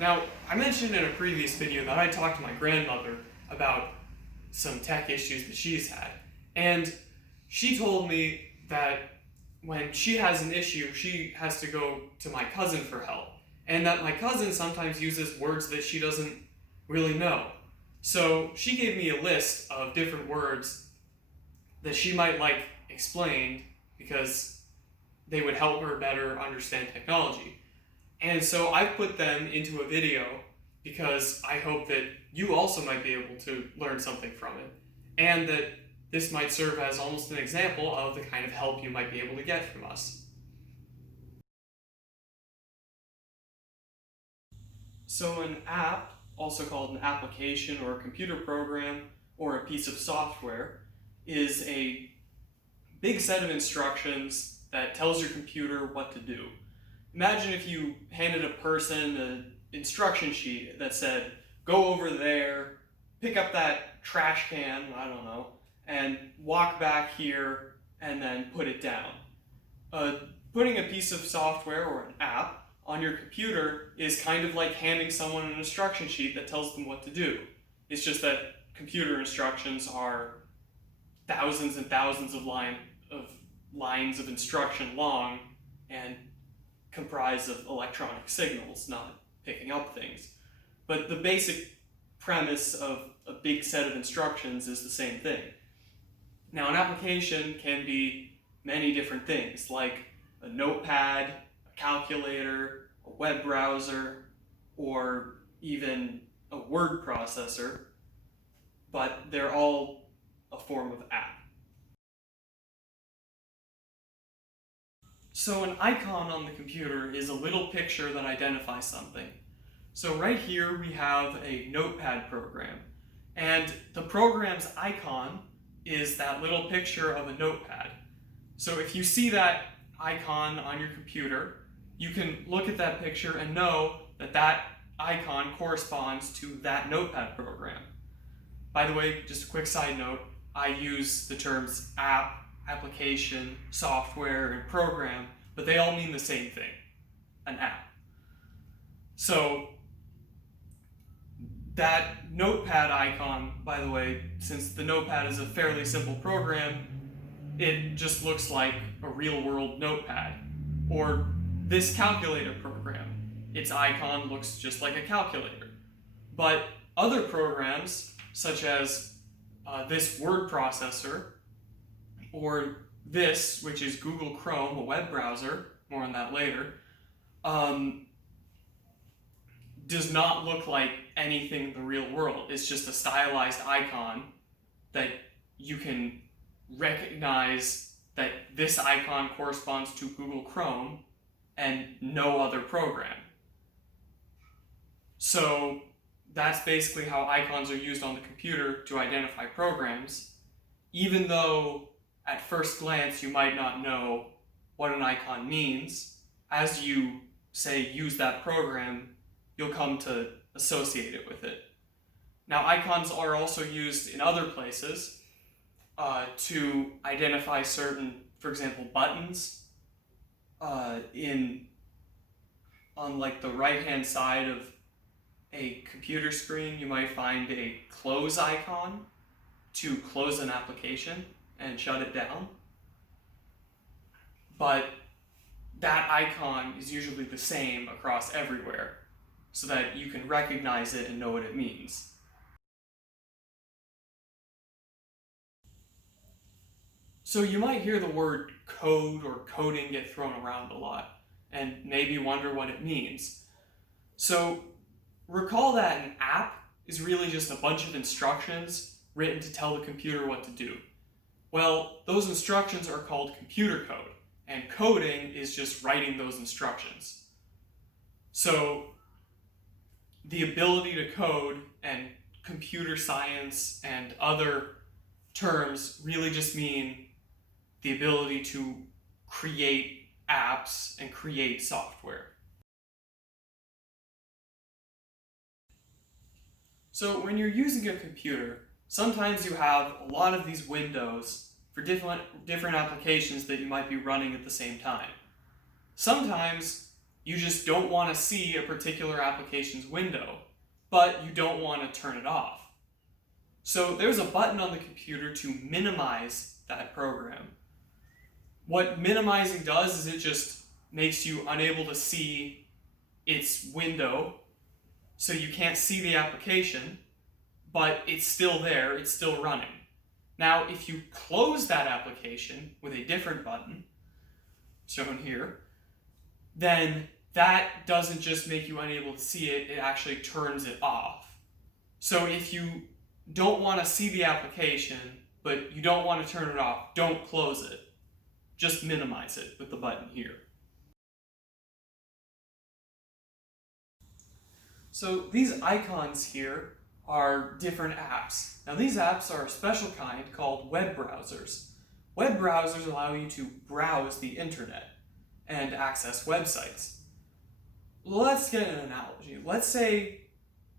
Now, I mentioned in a previous video that I talked to my grandmother about some tech issues that she's had, and she told me that when she has an issue, she has to go to my cousin for help, and that my cousin sometimes uses words that she doesn't really know. So she gave me a list of different words that she might like explained because they would help her better understand technology. And so I've put them into a video because I hope that you also might be able to learn something from it, and that this might serve as almost an example of the kind of help you might be able to get from us. So an app, also called an application or a computer program or a piece of software, is a big set of instructions that tells your computer what to do. Imagine if you handed a person an instruction sheet that said, go over there, pick up that trash can, I don't know, and walk back here and then put it down. Putting a piece of software or an app on your computer is kind of like handing someone an instruction sheet that tells them what to do. It's just that computer instructions are thousands and thousands of lines of instruction long and comprised of electronic signals, not picking up things. But the basic premise of a big set of instructions is the same thing. Now, an application can be many different things, like a notepad, a calculator, a web browser, or even a word processor, but they're all a form of app. So an icon on the computer is a little picture that identifies something. So right here we have a notepad program, and the program's icon is that little picture of a notepad. So if you see that icon on your computer, you can look at that picture and know that that icon corresponds to that notepad program. By the way, just a quick side note, I use the terms app, application, software, and program, but they all mean the same thing, an app. So that notepad icon, by the way, since the notepad is a fairly simple program, it just looks like a real-world notepad. Or this calculator program, its icon looks just like a calculator. But other programs, such as this word processor, or this, which is Google Chrome, a web browser, more on that later, does not look like anything in the real world. It's just a stylized icon that you can recognize that this icon corresponds to Google Chrome and no other program. So that's basically how icons are used on the computer to identify programs, even though at first glance you might not know what an icon means. As you, say, use that program, you'll come to associate it with it. Now, icons are also used in other places to identify certain, for example, buttons. On like the right-hand side of a computer screen, you might find a close icon to close an application and shut it down. But that icon is usually the same across everywhere, so that you can recognize it and know what it means. So you might hear the word code or coding get thrown around a lot, and maybe wonder what it means. So recall that an app is really just a bunch of instructions written to tell the computer what to do. Well, those instructions are called computer code, and coding is just writing those instructions. So the ability to code and computer science and other terms really just mean the ability to create apps and create software. So when you're using a computer, sometimes you have a lot of these windows for different applications that you might be running at the same time. Sometimes You just don't want to see a particular application's window, but you don't want to turn it off. So there's a button on the computer to minimize that program. What minimizing does is it just makes you unable to see its window, so you can't see the application, but it's still there, it's still running. Now, if you close that application with a different button, shown here, then that doesn't just make you unable to see it, it actually turns it off. So if you don't want to see the application, but you don't want to turn it off, don't close it. Just minimize it with the button here. So these icons here are different apps. Now these apps are a special kind called web browsers. Web browsers allow you to browse the internet and access websites. Let's get an analogy. Let's say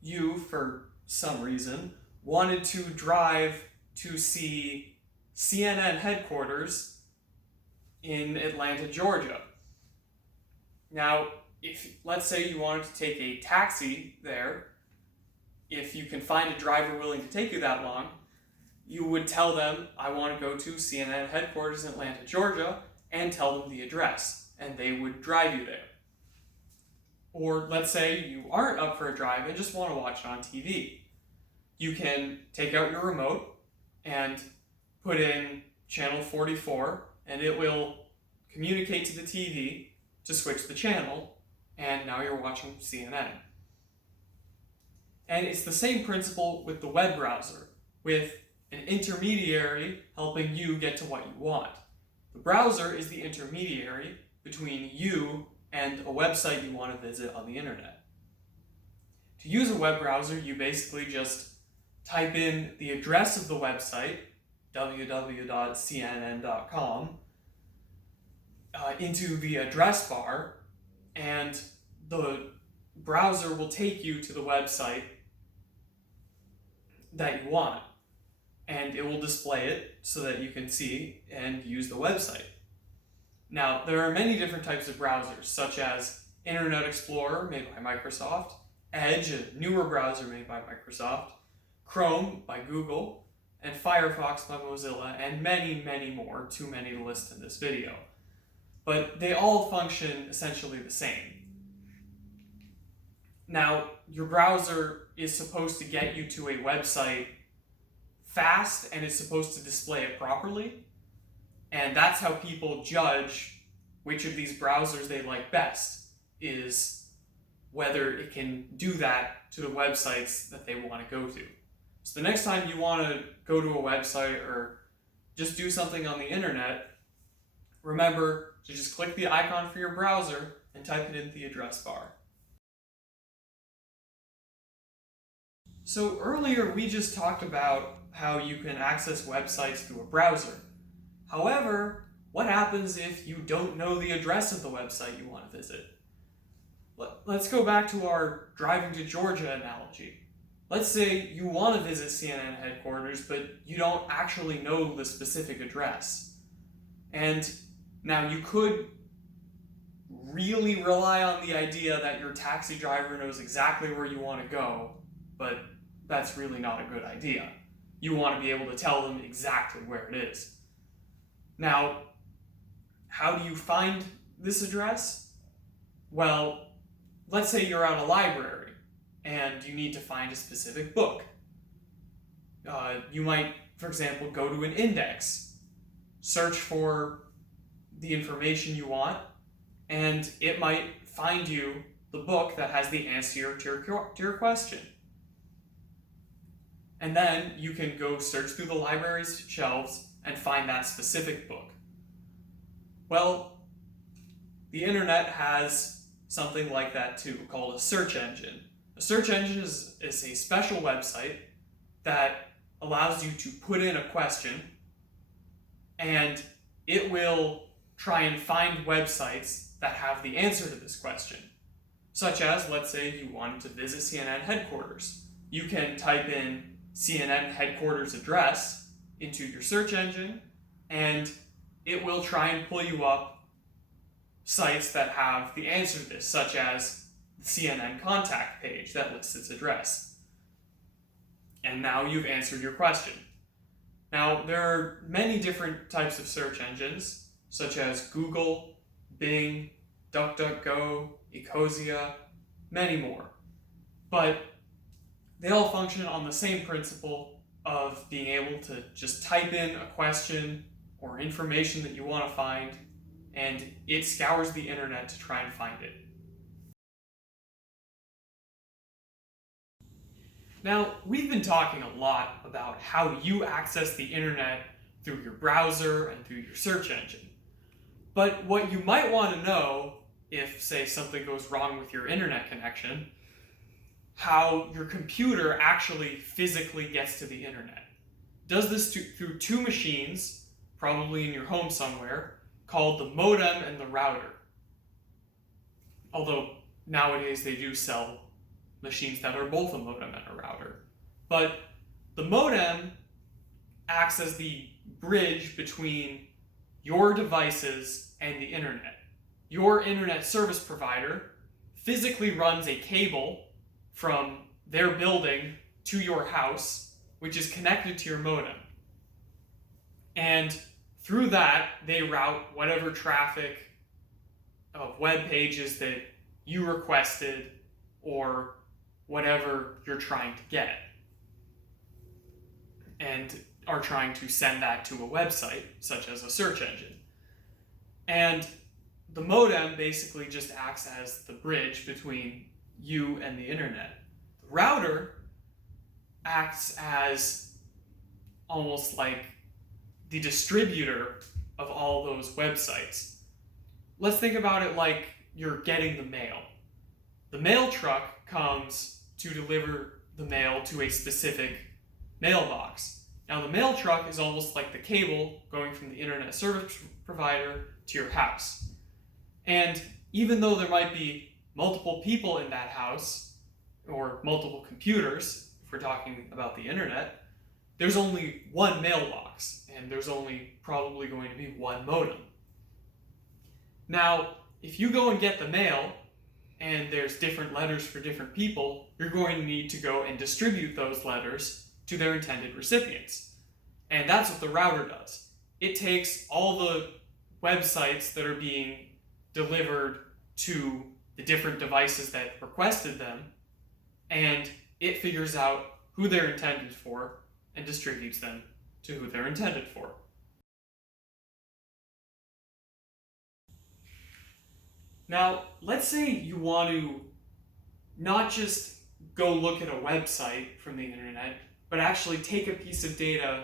you, for some reason, wanted to drive to see CNN headquarters in Atlanta, Georgia. Now, if let's say you wanted to take a taxi there, if you can find a driver willing to take you that long, you would tell them, I want to go to CNN headquarters in Atlanta, Georgia, and tell them the address, and they would drive you there. Or let's say you aren't up for a drive and just want to watch it on TV. You can take out your remote and put in channel 44, and it will communicate to the TV to switch the channel, and now you're watching CNN. And it's the same principle with the web browser, with an intermediary helping you get to what you want. The browser is the intermediary between you and a website you want to visit on the internet. To use a web browser, you basically just type in the address of the website, www.cnn.com, into the address bar, and the browser will take you to the website that you want, and it will display it so that you can see and use the website. Now, there are many different types of browsers, such as Internet Explorer, made by Microsoft, Edge, a newer browser made by Microsoft, Chrome by Google, and Firefox by Mozilla, and many, many more, too many to list in this video. But they all function essentially the same. Now, your browser is supposed to get you to a website fast, and it's supposed to display it properly, and that's how people judge which of these browsers they like best, is whether it can do that to the websites that they want to go to. So the next time you want to go to a website or just do something on the internet, remember to just click the icon for your browser and type it into the address bar. So earlier we just talked about how you can access websites through a browser. However, what happens if you don't know the address of the website you want to visit? Let's go back to our driving to Georgia analogy. Let's say you want to visit CNN headquarters, but you don't actually know the specific address. And now you could really rely on the idea that your taxi driver knows exactly where you want to go, but that's really not a good idea. You want to be able to tell them exactly where it is. Now, how do you find this address? Well, let's say you're at a library and you need to find a specific book. You might, for example, go to an index, search for the information you want, and it might find you the book that has the answer to your question. And then you can go search through the library's shelves and find that specific book. Well, the internet has something like that too, called a search engine. A search engine is a special website that allows you to put in a question, and it will try and find websites that have the answer to this question. Such as, let's say you wanted to visit CNN headquarters. You can type in CNN headquarters address into your search engine, and it will try and pull you up sites that have the answer to this, such as the CNN contact page that lists its address. And now you've answered your question. Now, there are many different types of search engines, such as Google, Bing, DuckDuckGo, Ecosia, many more. But they all function on the same principle of being able to just type in a question or information that you want to find, and it scours the internet to try and find it. Now, we've been talking a lot about how you access the internet through your browser and through your search engine. But what you might want to know, if, say, something goes wrong with your internet connection, how your computer actually physically gets to the internet. Does this through two machines, probably in your home somewhere, called the modem and the router. Although nowadays they do sell machines that are both a modem and a router. But the modem acts as the bridge between your devices and the internet. Your internet service provider physically runs a cable from their building to your house, which is connected to your modem. And through that, they route whatever traffic of web pages that you requested or whatever you're trying to get, and are trying to send that to a website, such as a search engine. And the modem basically just acts as the bridge between you and the internet. The router acts as almost like the distributor of all those websites. Let's think about it like you're getting the mail. The mail truck comes to deliver the mail to a specific mailbox. Now, the mail truck is almost like the cable going from the internet service provider to your house. And even though there might be multiple people in that house, or multiple computers, if we're talking about the internet, there's only one mailbox, and there's only probably going to be one modem. Now, if you go and get the mail, and there's different letters for different people, you're going to need to go and distribute those letters to their intended recipients. And that's what the router does. It takes all the websites that are being delivered to the different devices that requested them, and it figures out who they're intended for and distributes them to who they're intended for. Now, let's say you want to not just go look at a website from the internet, but actually take a piece of data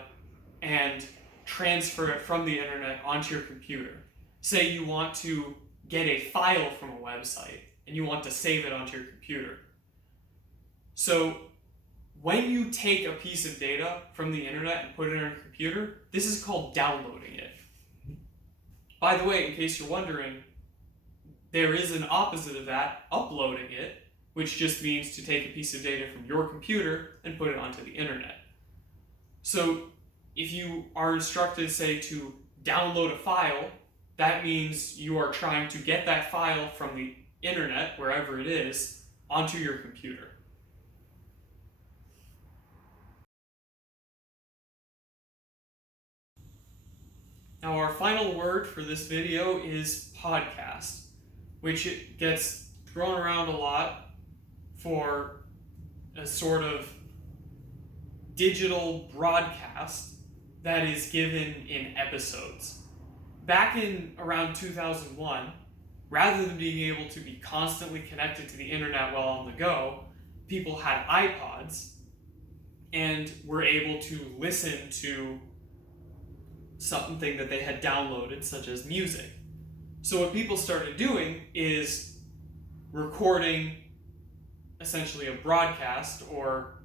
and transfer it from the internet onto your computer. Say you want to get a file from a website and you want to save it onto your computer. So when you take a piece of data from the internet and put it on your computer, this is called downloading it. By the way, in case you're wondering, there is an opposite of that, uploading it, which just means to take a piece of data from your computer and put it onto the internet. So if you are instructed, say, to download a file, that means you are trying to get that file from the internet, wherever it is, onto your computer. Now, our final word for this video is podcast, which it gets thrown around a lot for a sort of digital broadcast that is given in episodes. Back in around 2001, rather than being able to be constantly connected to the internet while on the go, people had iPods and were able to listen to something that they had downloaded, such as music. So what people started doing is recording essentially a broadcast or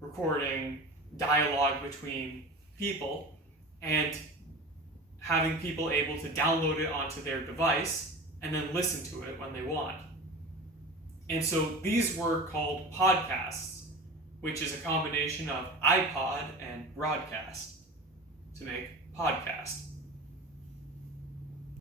recording dialogue between people and having people able to download it onto their device and then listen to it when they want. And so these were called podcasts, which is a combination of iPod and broadcast to make podcast.